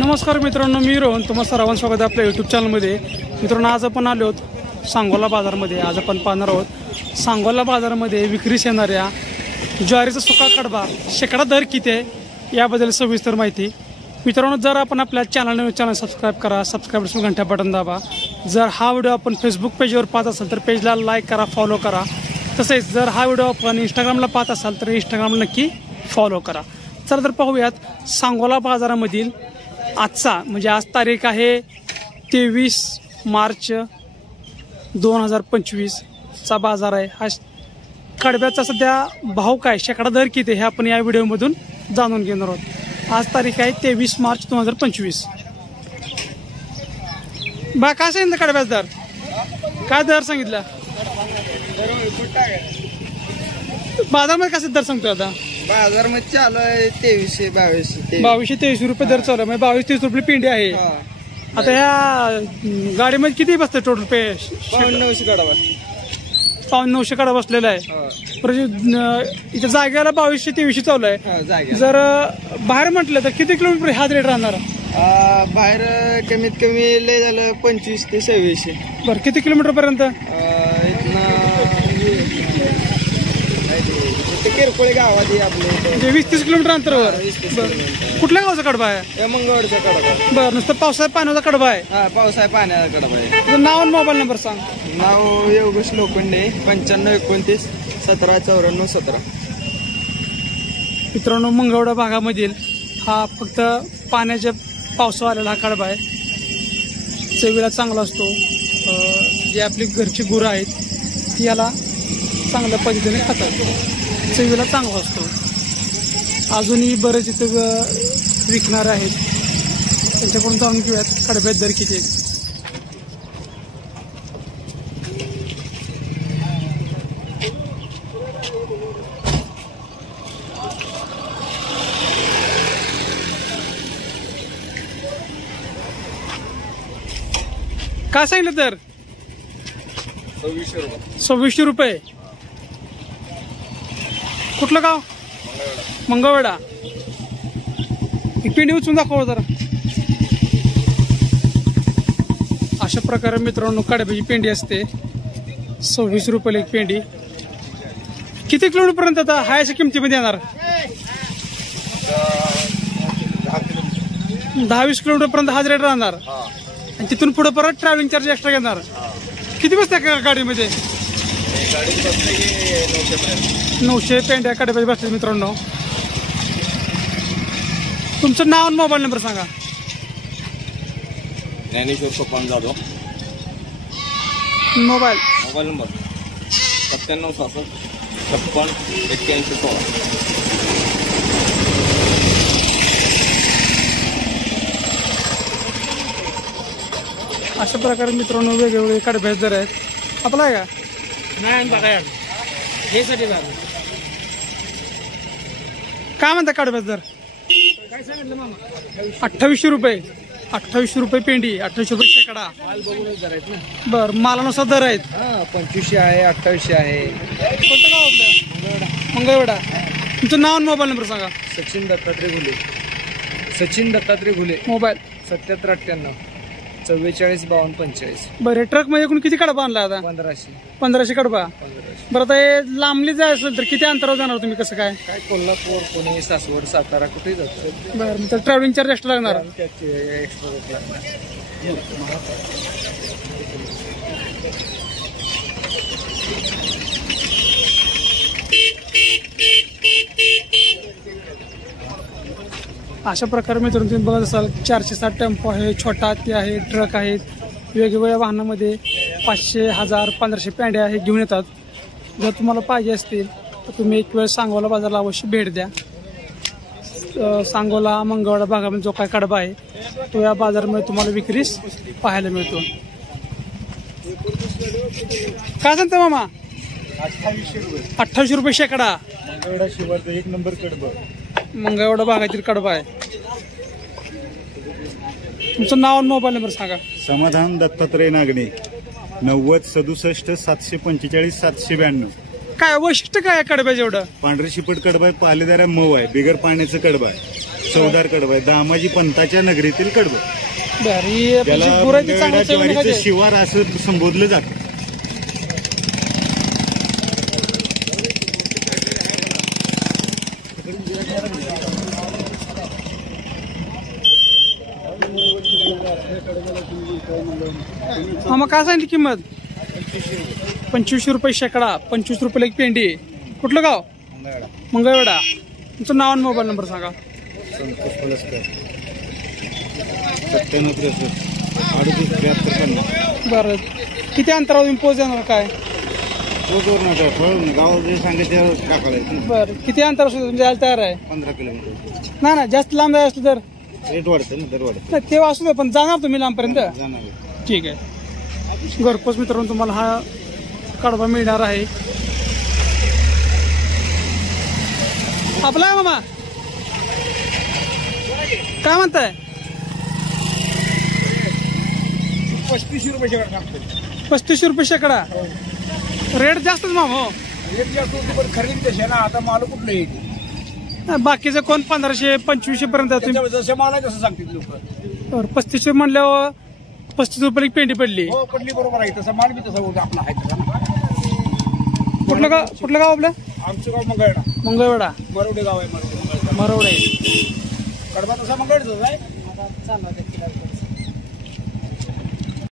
नमस्कार मित्रांनो, मी रोहन तुम्हा सर्वांचं स्वागत आहे आपल्या यूट्यूब चॅनलमध्ये। मित्रांनो, आज आपण आलो आहोत सांगोला बाजारमध्ये। आज आपण पाहणार आहोत सांगोला बाजारामध्ये विक्रीस येणाऱ्या ज्वारीचा सुका कडबा शेकडा दर किती आहे याबद्दल सविस्तर माहिती। मित्रांनो, जर आपण आपल्या चॅनल सबस्क्राईब करा, सबस्क्राईब घंटा बटन दाबा। जर हा व्हिडिओ आपण फेसबुक पेजवर पाहत असाल तर पेजला लाईक करा, फॉलो करा। तसेच जर हा व्हिडिओ आपण इंस्टाग्रामला पाहत असाल तर इंस्टाग्रामला नक्की फॉलो करा। चला तर पाहूयात सांगोला बाजारामधील आजचा म्हणजे आज तारीख आहे 23 मार्च 2025 चा बाजार आहे। हा कडब्याचा सध्या भाव काय, शेकडा दर किती हे आपण या व्हिडिओमधून जाणून घेणार आहोत। आज तारीख आहे 23 मार्च 2025। बा काय सांगितलं कडब्याचा दर, काय दर सांगितलं बाजारामध्ये? कसा दर सांगतो आता बाजार मध्ये चालू आहे 2300-2200 2200-2300 रुपये दर चालू आहे। म्हणजे 22-23 रुपये पिंडी आहे। आता ह्या गाडीमध्ये किती बसते टोटल पे? 900 कडबा, 900 कडा बसलेला आहे। परत इथे जागेला 2200-2300 चालू आहे। जर बाहेर म्हटलं तर किती किलोमीटर हाच रेट राहणार? बाहेर कमीत कमी लय झालं 2500 ते 2600। बरं, किती किलोमीटर पर्यंत? किरकोळे गावात आपले 20-30 किलोमीटर अंतरावर। कुठल्या गावचा कडबा आहे? मंगळवारचा कडबा। बरं, नुसतं पावसाळ्यात पाण्याचा कडबा आहे? हा, पावसाळ्या पाण्याचा कडबा आहे। तुझं नाव आणि मोबाईल नंबर सांग। नाव योगेश लोखंडे, 9529 1794 17। मित्रांनो, मंगळवेढा भागामधील हा फक्त पाण्याच्या पावसाळा आलेला हा कडबा आहे। चवीला चांगला असतो। जी आपली घरची गुरं आहेत ती याला चांगल्या पद्धतीने खातात, चवीला चांगला असतो। अजूनही बरेच इथं विकणारे आहेत, त्यांच्याकडून जाणून घेऊयात कडब्यात दर किती आहेत। काय सांगितलं तर? 2600 रुपये। कुठलं गाव? मंगळवेढा। एक पेंडी उचलून दाखव जरा। अशा प्रकारे मित्रांनो कडब्याची पेंडी असते, 26 रुपये एक पेंडी। किती किलोमीटर पर्यंत आता हायच्या किमतीमध्ये येणार? 10-20 किलोमीटर पर्यंत हाच रेट राहणार आणि तिथून पुढे परत ट्रॅव्हलिंग चार्ज एक्स्ट्रा घेणार। किती बसते गाडीमध्ये? 900 पेंड्या कडब्याच्या बसले। मित्रांनो, तुमचं नाव आणि मोबाईल नंबर सांगा। Dnyaneshwar Sopan Jadhav, mobile number 9766 56 81 16। अशा प्रकारे मित्रांनो वेगवेगळे कडब्याचे दर आहेत। आपला आहे का? नाही बघा हे साठी काय म्हणता कडब्याचा दर? काय सांगितलं मामा? 2800 रुपये। 2800 रुपये पेंडी, 2800 रुपये शेकडा। बर, मालानुसार दर आहेत। 2500 आहे, 2800 आहे। कोणतं गाव आपलं? मंगळवेढा। तुमचं नाव आणि मोबाईल नंबर सांगा। सचिन दत्तात्रय घुले, मोबाईल 7798 44 52 45। बरं, ट्रक मध्ये एकूण किती कडबा आणला आता? 1500 कडबा। बरं, आता हे लांबली जाय असेल तर किती अंतरावर जाणार तुम्ही? कसं काय? कोल्हापूर, पुणे, सासवड, सातारा कुठेही जातो। बरं, तर ट्रॅव्हलिंग चार्ज एक्स्ट्रा लागणार? एक्स्ट्रा लागणार। अशा प्रकारे मित्रांनो तुम्ही बघत असाल 407 टेम्पो आहे, छोटा हत्ती आहे, ट्रक आहेत। वेगवेगळ्या वाहनामध्ये 500, 1000, 1500 पेंड्या हे घेऊन येतात। जर तुम्हाला पाहिजे असतील तर तुम्ही एक वेळ सांगोला बाजारला अवश्य भेट द्या। सांगोला मंगळवेढा भागामध्ये जो काय कडबा आहे तो या बाजारामध्ये तुम्हाला विक्रीस पाहायला मिळतो। काय सांगता मामा? 2800 रुपये शेकडा। मंगळवेढा शिवारचा एक नंबर कडबा, मंगळवेढा भागातील कडबा आहे। तुमचं नाव आणि मोबाईल नंबर सांगा। समाधान दत्तात्रय नागणे, 90 67 745 792। काय वैशिष्ट्य काय कडब्याचं एवढं? पांढरे शिपट कडबा आहे, पालेदार मऊ आहे, बिगर पाण्याचं कडबा आहे। चवदार कडवं आहे. दामाजी पंताच्या नगरीतील कडवं. बरं ही आपली त्याला जी गुरं आहे ती मंगळवेढा चांगली चवीने ज्वारीचं खाते. शिवार असं संबोधलं जातं. मग काय सांगितली किंमत? 2500 रुपये शेकडा, 25 रुपये एक पेंडी. कुठलं गाव? मंगळवेढा. तुमचं नाव आणि मोबाईल नंबर सांगा. 97 बरं किती अंतरावर तुम्ही पोच देणार काय? गाव जे सांगितलं टाकायचं बरं किती अंतर सुद्धा तुमच्या जायला तयार आहे? 15 किलोमीटर. नाही ना जास्त लांब जायचं असलं तर रेट वाढतं ना, दर वाढतं. नाही तेव्हा असू दे पण जाणार तुम्ही लांबपर्यंत. जाणार. ठीक आहे. घरपोच मित्रांनो तुम्हाला हा कडबा मिळणार आहे. आपला आहे मामा काय म्हणताय? 35 रुपये शेकडा 35 रुपये शेकडा. रेट जास्तच मामा. हो खरेदी तशी ना, आता माल कुठलं येईल? बाकीचं कोण 1500 2500 पर्यंत आहे. तुम्ही जसं माल आहे तसं सांगतील लोक. 3500 म्हणल्यावर 35 रुपये एक पेंडी पडली. हो पडली बरोबर आहे. तसं माल बी तसा आपला आहे तसा. कुठलं गाव आपलं? आमचं गाव मंगळवेढा. मंगळवेढा. मरवडे गाव आहे. मरवडे. कडबा तसा मंगळवेढाच आहे.